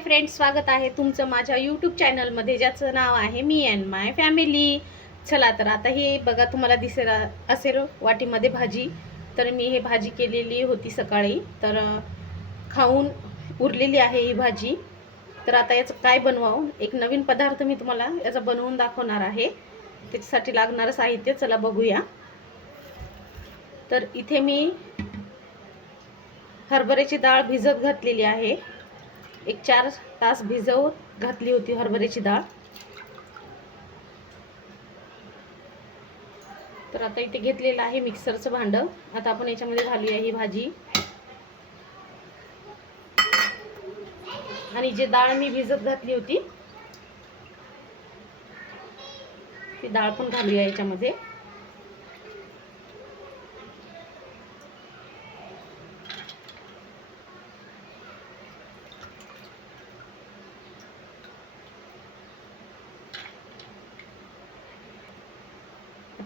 Friends स्वागत आहे तुमचं माझ्या यूट्यूब चॅनलमध्ये ज्याचं नाव आहे मी अँड माय फॅमिली चला तर आता हे बघा तुम्हाला दिसेल असेल वाटीमध्ये भाजी. तर मी हे भाजी केलेली होती सकाळी. तर खाऊन उरलेली आहे ही भाजी. तर आता याचं काय बनवावं? एक नवीन पदार्थ मी तुम्हाला याचा बनवून दाखवणार आहे. त्याच्यासाठी लागणारं साहित्य चला बघूया. तर इथे मी हरभऱ्याची डाळ भिजत घातलेली आहे. एक चार तास भिजव घातली होती हरभऱ्याची डाळ. तर आता इथे घेतलेलं आहे मिक्सरचं भांडं. आता आपण याच्यामध्ये घालूया ही भाजी. आणि जे डाळ मी भिजत घातली होती ती डाळ पण घालूया याच्यामध्ये.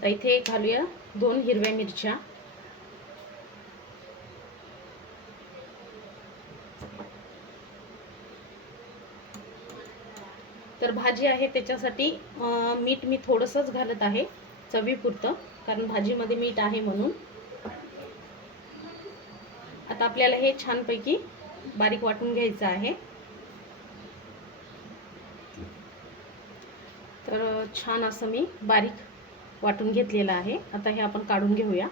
आता इथे घालूया दोन हिरव्या मिरच्या. तर भाजी आहे त्याच्यासाठी मीठ मी थोडंसंच घालत आहे चवीपुरतं कारण भाजीमध्ये मीठ आहे म्हणून. आता आपल्याला हे छानपैकी बारीक वाटून घ्यायचं आहे. तर छान असं मी बारीक वाटून घेतलेलं आहे. आता हे आपण काढून घेऊया.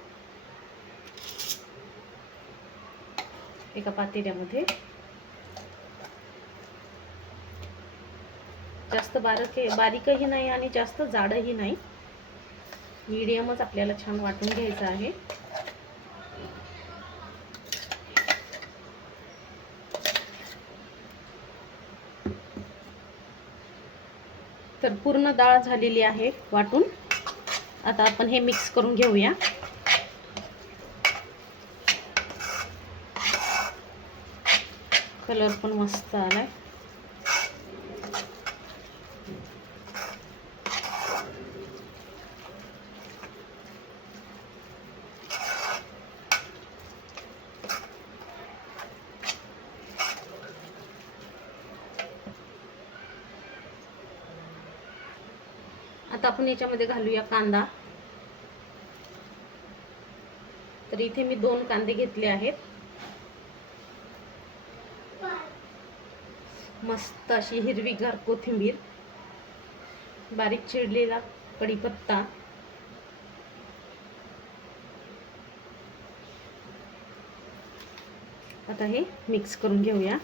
एका पातेल्यामध्ये. जास्त बारीक बारीकही नाही आणि जास्त जाडही नाही. मीडियमच आपल्याला छान वाटून घ्यायचं आहे. तर पूर्ण डाळ झालेली आहे वाटून. आता आपण हे मिक्स करून घेऊया. कलर पण मस्त आला आहे आता आपण याच्यामध्ये घालूया कांदा. तर इथे मी दोन कांदे घेतले आहेत. मस्त अशी हिरवीगार कोथिंबीर. बारीक चिरलेला कढीपत्ता. आता हे मिक्स करून घेऊया.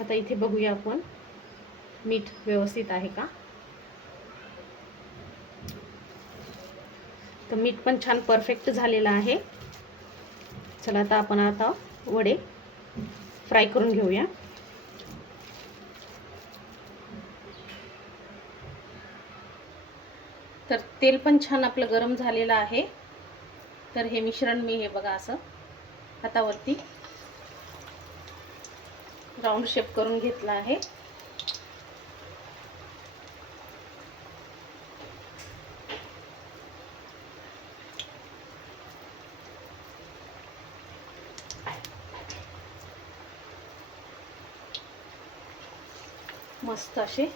आता इथे बघूया आपण. मीठ व्यवस्थित आहे का? तर मीठ पण छान परफेक्ट झालेलं आहे. चला आता आपण आता वडे फ्राय करून घेऊया. तर तेल पण छान आपलं गरम झालेलं आहे. तर हे मिश्रण मी हे बघा असं हातावरती राऊंड शेप करून घेतला आहे. मस्त असे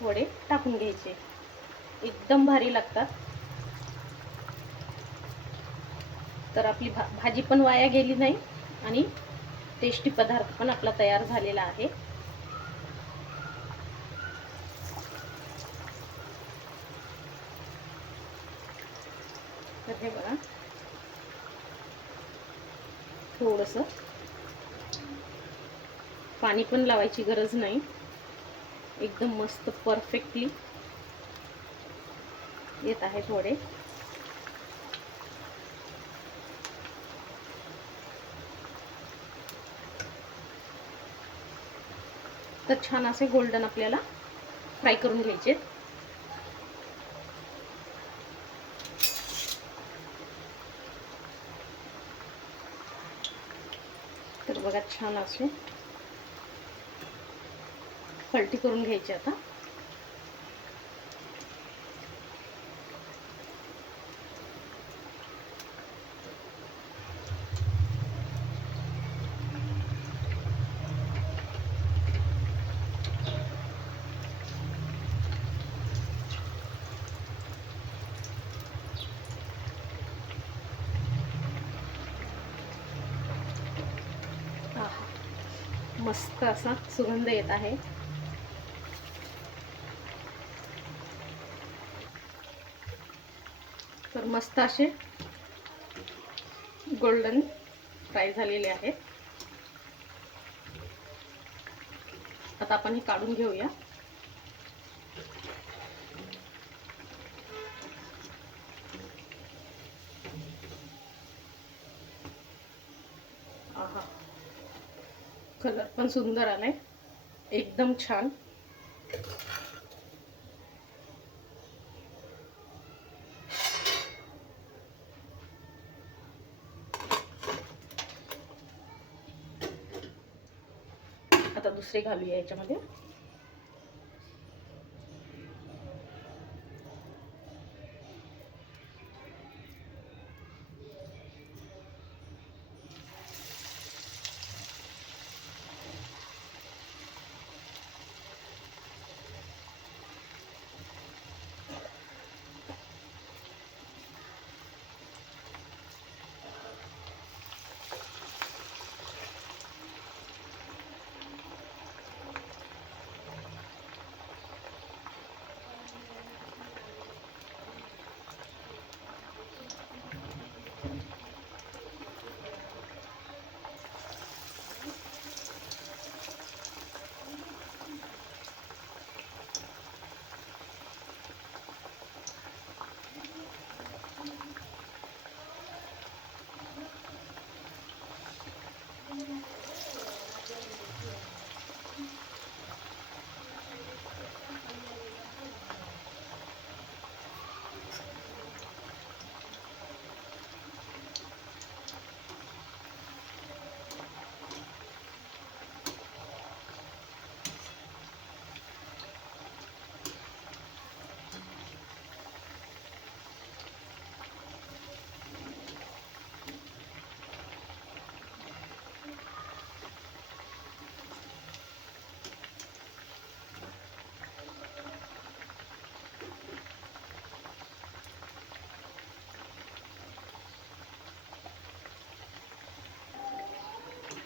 वडे टाकून घ्यायचे. एकदम भारी लागतात. तर आपली भा भाजी पण वाया गेली नाही आणि टेस्टी पदार्थ पण आपला तयार झालेला आहे. तर हे बघा. थोडस पाणी पण लावायची गरज नाही. एकदम मस्त परफेक्टली येत आहे थोडे. तर छान असे गोल्डन आपल्याला फ्राय करून घ्यायचे. तर बघा छान असे पलटी करून घ्यायची आता. मस्त असा सुगंध येत आहे. तर मस्त असे गोल्डन फ्राय झालेले आहेत. आता आपण हे काढून घेऊया. आहा. कलर पण सुंदर आलाय. एकदम छान. आता दुसरे घालूया याच्यामध्ये.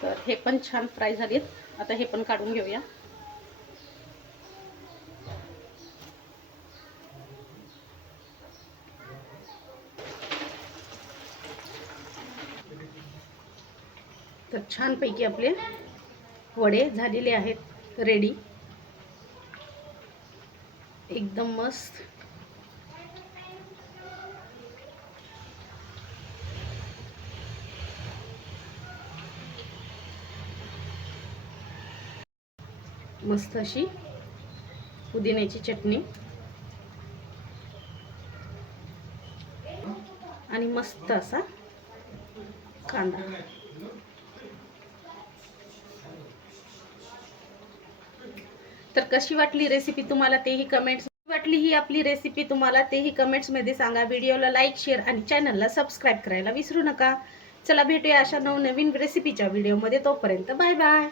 तर हे पण छान फ्राय झालेत. आता हे पण काढून घेऊया. तर छानपैकी आपले वडे झालेले आहेत. रेडी एकदम मस्त. मस्त अशी पुदिन्याची चटणी. आणि मस्त असा कांदा. तर कशी वाटली रेसिपी तुम्हाला तेही कमेंट्स वाटली ही आपली रेसिपी तुम्हाला तेही कमेंट्समध्ये सांगा. व्हिडिओला लाईक शेअर आणि चॅनलला सबस्क्राईब करायला विसरू नका. चला भेटूया अशा नवनवीन रेसिपीच्या व्हिडिओमध्ये तोपर्यंत बाय बाय